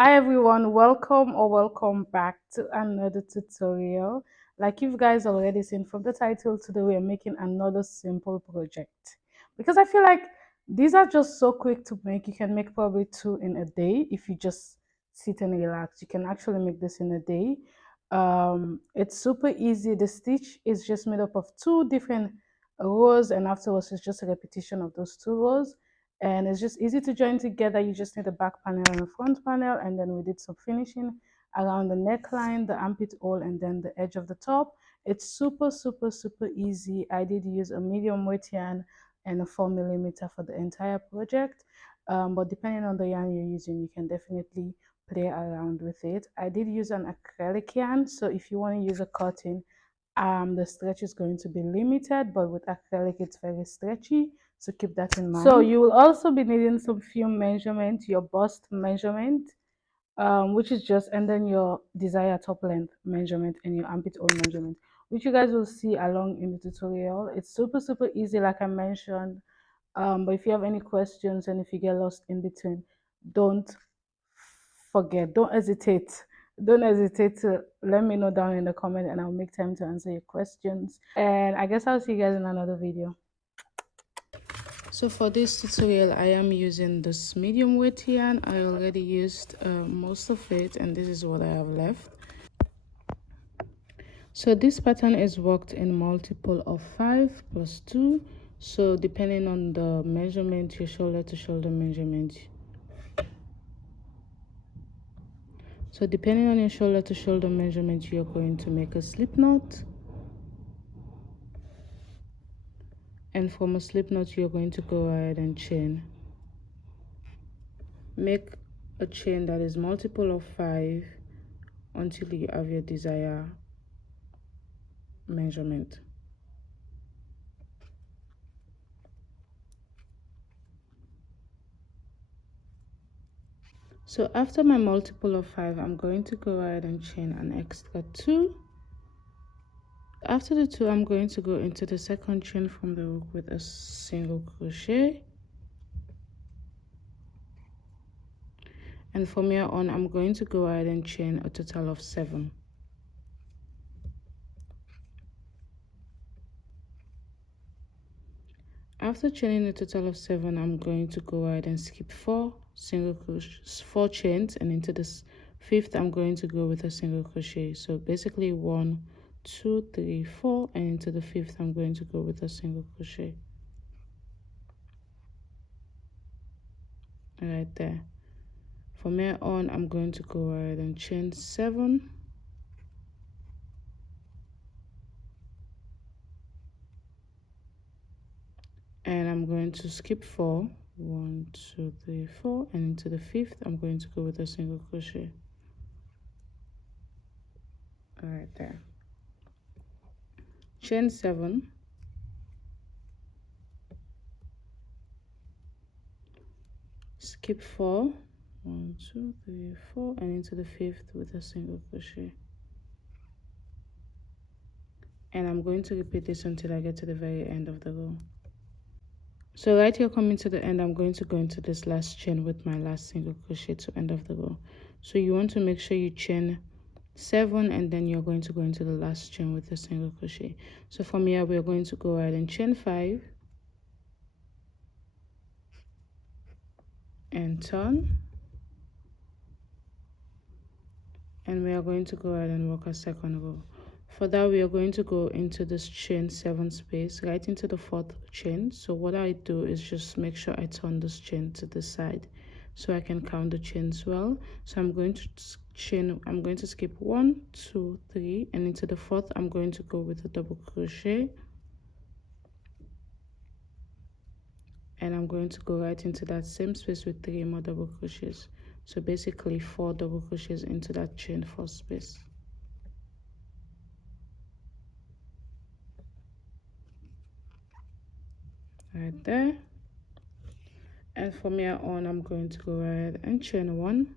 Hi everyone, welcome back to another tutorial. Like you guys already seen from the title, today we are making another simple project. Because I feel like these are just so quick to make. You can make probably two in a day if you just sit and relax. You can actually make this in a day. It's super easy. The stitch is just made up of two different rows, and afterwards it's just a repetition of those two rows, and it's just easy to join together. You just need a back panel and a front panel, and then we did some finishing around the neckline, the armpit hole, and then the edge of the top. It's super easy. I did use a medium weight yarn and a 4mm for the entire project, but depending on the yarn you're using, you can definitely play around with it. I did use an acrylic yarn, so if you want to use a cotton, the stretch is going to be limited, but with acrylic it's very stretchy, so keep that in mind. So you will also be needing some few measurements, your bust measurement, which is just, and then your desired top length measurement and your armpit hole measurement, which you guys will see along in the tutorial. It's super easy, like I mentioned. But if you have any questions and if you get lost in between, don't forget, don't hesitate to let me know down in the comment, and I'll make time to answer your questions. And I guess I'll see you guys in another video. So for this tutorial, I am using this medium weight yarn. I already used most of it, and this is what I have left. So this pattern is worked in multiple of 5 plus 2. So depending on the measurement, your shoulder to shoulder measurement. So depending on your shoulder to shoulder measurement, you're going to make a slip knot. And from a slip knot, you're going to go ahead and chain. Make a chain that is multiple of 5 until you have your desired measurement. So after my multiple of 5, I'm going to go ahead and chain an extra 2. After the 2, I'm going to go into the second chain from the hook with a single crochet. And from here on, I'm going to go ahead and chain a total of 7. After chaining a total of 7, I'm going to go ahead and skip 4 chains, and into this 5th I'm going to go with a single crochet. So basically 1, 2, 3, 4, and into the 5th I'm going to go with a single crochet right there. From here on, I'm going to go ahead and chain 7, and I'm going to skip 4, 1, 2, 3, 4, and into the 5th I'm going to go with a single crochet right there. Chain 7, skip 4, 1, 2, 3, 4, and into the 5th with a single crochet. And I'm going to repeat this until I get to the very end of the row. So right here, coming to the end, I'm going to go into this last chain with my last single crochet to end of the row. So you want to make sure you chain 7, and then you're going to go into the last chain with a single crochet. So from here, we're going to go ahead and chain 5 and turn, and we are going to go ahead and work a second row. For that, we are going to go into this chain 7 space right into the 4th chain. So what I do is just make sure I turn this chain to the side so I can count the chains well. So I'm going to skip 1, 2, 3, and into the 4th I'm going to go with a double crochet, and I'm going to go right into that same space with 3 more double crochets. So basically 4 double crochets into that chain 4 space right there. And from here on, I'm going to go ahead and chain 1,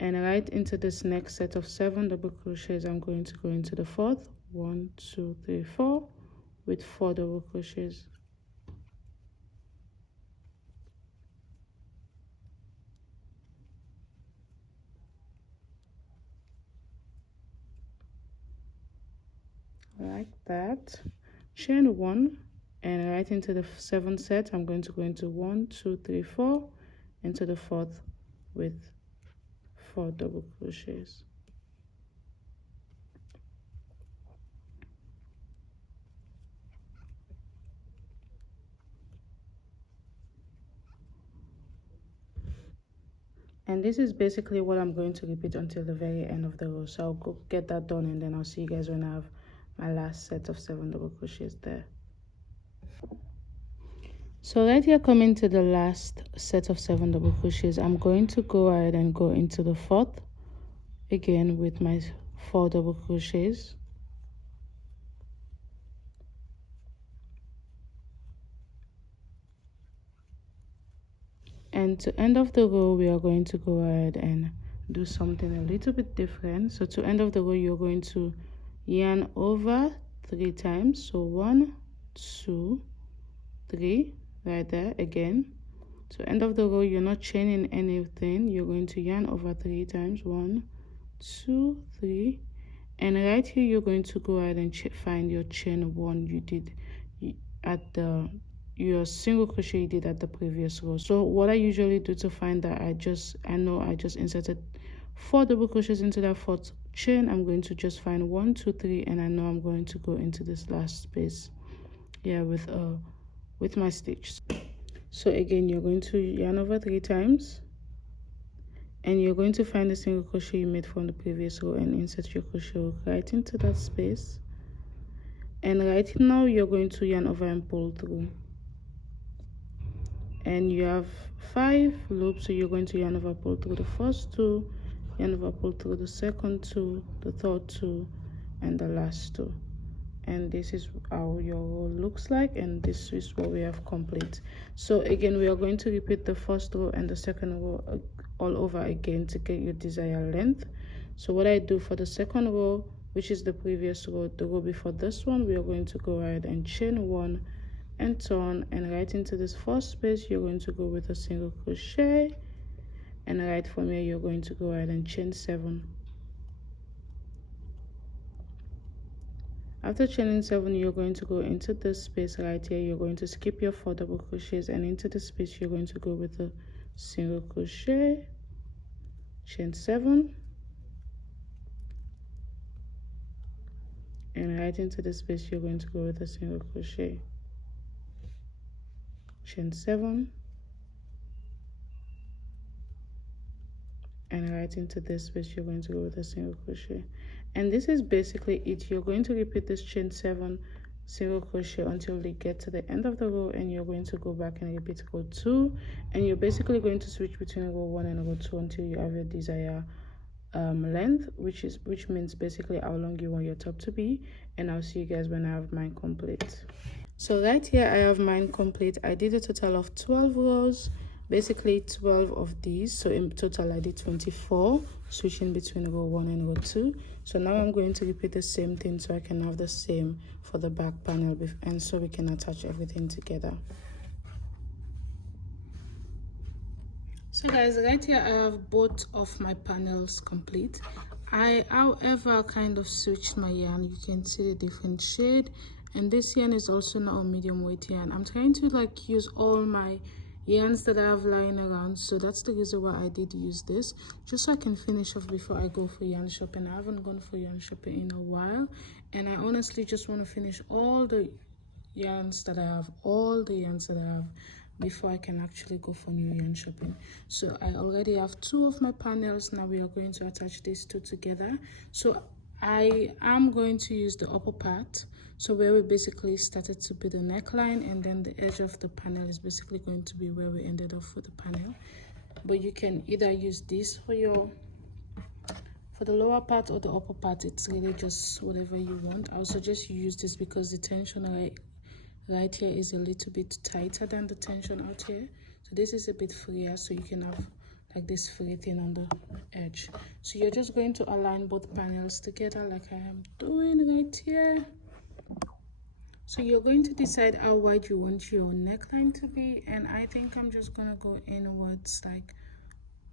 and right into this next set of 7 double crochets I'm going to go into the 4th, 1, 2, 3, 4, with 4 double crochets. like that, chain 1, and right into the 7th set I'm going to go into 1 2 3 4 into the 4th with 4 double crochets. And this is basically what I'm going to repeat until the very end of the row. So I'll go get that done, and then I'll see you guys when I have my last set of 7 double crochets there. So right here, coming to the last set of 7 double crochets, I'm going to go ahead and go into the 4th again with my 4 double crochets. And to end off the row, we are going to go ahead and do something a little bit different. So to end off the row, you're going to yarn over 3 times. So 1 2 3, right there again. To end of the row, you're not chaining anything, you're going to yarn over 3 times. 1 2 3, and right here you're going to go ahead and find your chain 1 you did at the your single crochet you did at the previous row. So what I usually do to find that, I just inserted 4 double crochets into that 4th chain. I'm going to just find 1 2 3, and I know I'm going to go into this last space here with my stitch. So again, you're going to yarn over 3 times, and you're going to find the single crochet you made from the previous row and insert your crochet hook right into that space. And right now you're going to yarn over and pull through, and you have 5 loops. So you're going to yarn over, pull through the first 2, yarn over, pull through the second 2, the third 2, and the last 2. And this is how your row looks like, and this is what we have complete. So again, we are going to repeat the first row and the second row all over again to get your desired length. So what I do for the second row, which is the previous row, the row before this one, we are going to go ahead and chain 1 and turn, and right into this first space you're going to go with a single crochet, and right from here you're going to go ahead and chain 7. After chaining 7, you're going to go into this space right here. You're going to skip your 4 double crochets, and into the space you're going to go with a single crochet, chain 7, and right into the space you're going to go with a single crochet, chain 7, and right into this space you're going to go with a single crochet. And this is basically it. You're going to repeat this chain 7 single crochet until they get to the end of the row, and you're going to go back and repeat row 2, and you're basically going to switch between row 1 and row 2 until you have your desired length, which means basically how long you want your top to be. And I'll see you guys when I have mine complete. So right here I have mine complete. I did a total of 12 rows, basically 12 of these, so in total I did 24, switching between row 1 and row 2. So now I'm going to repeat the same thing so I can have the same for the back panel, and so we can attach everything together. So guys, right here I have both of my panels complete. I however kind of switched my yarn. You can see the different shade, and this yarn is also now a medium weight yarn. I'm trying to like use all my yarns that I have lying around, so that's the reason why I did use this, just so I can finish off before I go for yarn shopping. I haven't gone for yarn shopping in a while, and I honestly just want to finish all the yarns that I have before I can actually go for new yarn shopping. So I already have 2 of my panels. Now we are going to attach these 2 together. So I am going to use the upper part, so where we basically started to be the neckline, and then the edge of the panel is basically going to be where we ended off with the panel. But you can either use this for the lower part or the upper part. It's really just whatever you want. I would suggest you use this because the tension right here is a little bit tighter than the tension out here, so this is a bit freer, so you can have like this free thing on the edge. So you're just going to align both panels together like I am doing right here. So you're going to decide how wide you want your neckline to be, and I think I'm just gonna go inwards, like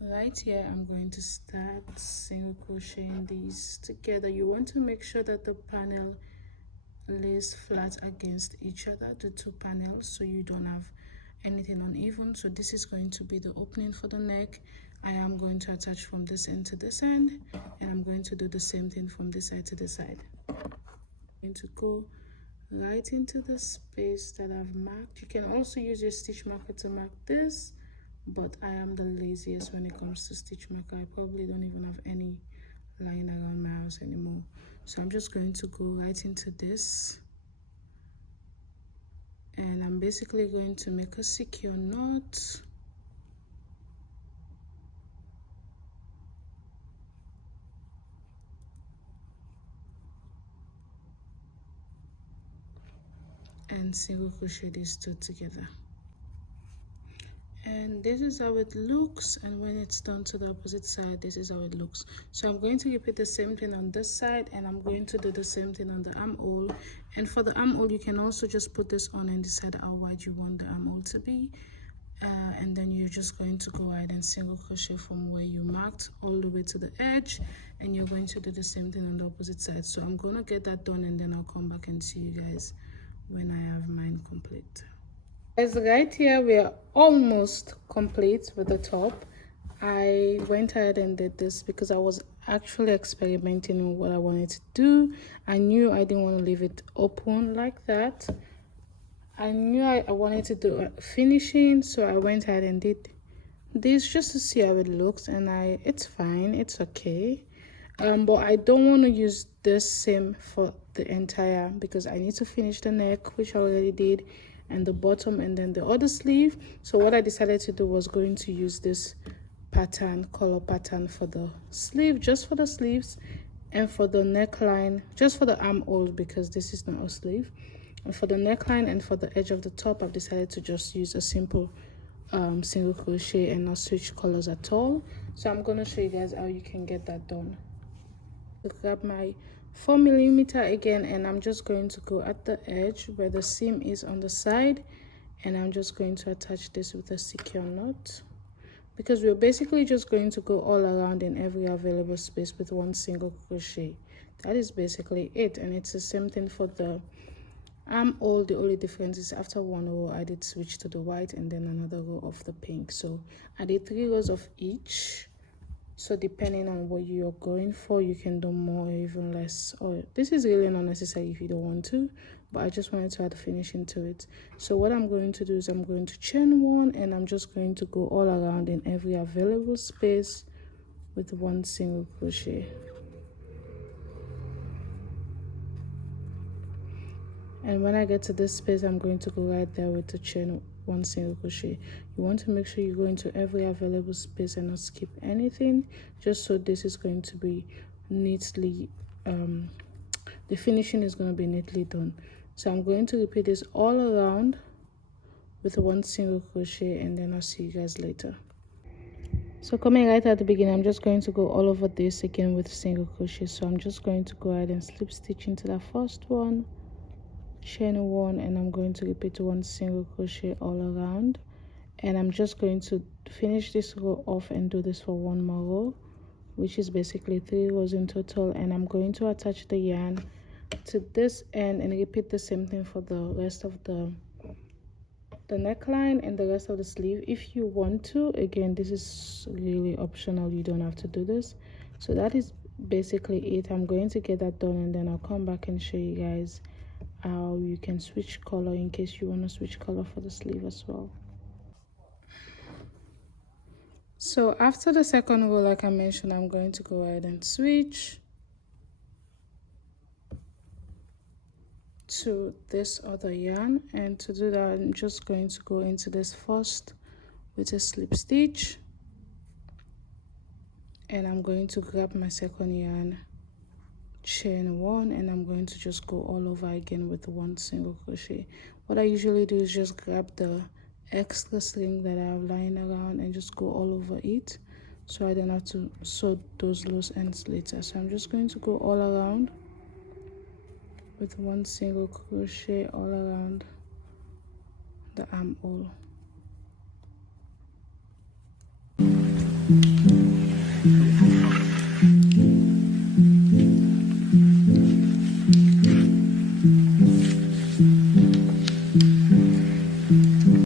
right here. I'm going to start single crocheting these together. You want to make sure that the panel lace flat against each other, the two panels, so you don't have anything uneven. So this is going to be the opening for the neck. I am going to attach from this end to this end, and I'm going to do the same thing from this side to this side. I'm going to go right into the space that I've marked. You can also use your stitch marker to mark this, but I am the laziest when it comes to stitch marker. I probably don't even have any lying around my house anymore. So I'm just going to go right into this, and I'm basically going to make a secure knot. And single crochet these two together. And this is how it looks, and when it's done to the opposite side, this is how it looks. So I'm going to repeat the same thing on this side, and I'm going to do the same thing on the armhole. And for the armhole, you can also just put this on and decide how wide you want the armhole to be, and then you're just going to go ahead and single crochet from where you marked all the way to the edge, and you're going to do the same thing on the opposite side. So I'm going to get that done, and then I'll come back and see you guys when I have mine complete. As right here, we are almost complete with the top. I went ahead and did this because I was actually experimenting with what I wanted to do. I knew I didn't want to leave it open like that. I knew I wanted to do a finishing, so I went ahead and did this just to see how it looks, and it's fine, it's okay. But I don't want to use this seam for the entire, because I need to finish the neck, which I already did, and the bottom, and then the other sleeve. So what I decided to do was going to use this pattern, color pattern, for the sleeve, just for the sleeves, and for the neckline, just for the armhole, because this is not a sleeve. And for the neckline and for the edge of the top, I've decided to just use a simple single crochet and not switch colors at all. So I'm going to show you guys how you can get that done. Grab my 4mm again, and I'm just going to go at the edge where the seam is on the side, and I'm just going to attach this with a secure knot, because we're basically just going to go all around in every available space with one single crochet. That is basically it, and it's the same thing for the armhole. The only difference is after one row I did switch to the white and then another row of the pink. So I did 3 rows of each. So depending on what you're going for, you can do more or even less, or this is really not necessary if you don't want to, but I just wanted to add finishing to it. So what I'm going to do is I'm going to chain 1, and I'm just going to go all around in every available space with one single crochet. And when I get to this space, I'm going to go right there with the chain 1 single crochet. You want to make sure you go into every available space and not skip anything, just so this is going to be neatly, the finishing is going to be neatly done. So I'm going to repeat this all around with 1 single crochet, and then I'll see you guys later. So coming right at the beginning, I'm just going to go all over this again with single crochet. So I'm just going to go ahead and slip stitch into that first one, chain 1, and I'm going to repeat 1 single crochet all around, and I'm just going to finish this row off and do this for 1 more row, which is basically 3 rows in total. And I'm going to attach the yarn to this end and repeat the same thing for the rest of the neckline and the rest of the sleeve if you want to. Again, this is really optional, you don't have to do this. So that is basically it. I'm going to get that done, and then I'll come back and show you guys how you can switch color in case you want to switch color for the sleeve as well. So after the second row, like I mentioned, I'm going to go ahead and switch to this other yarn, and to do that I'm just going to go into this first with a slip stitch, and I'm going to grab my second yarn, chain 1, and I'm going to just go all over again with 1 single crochet. What I usually do is just grab the extra string that I have lying around and just go all over it, so I don't have to sew those loose ends later. So I'm just going to go all around with 1 single crochet all around the armhole.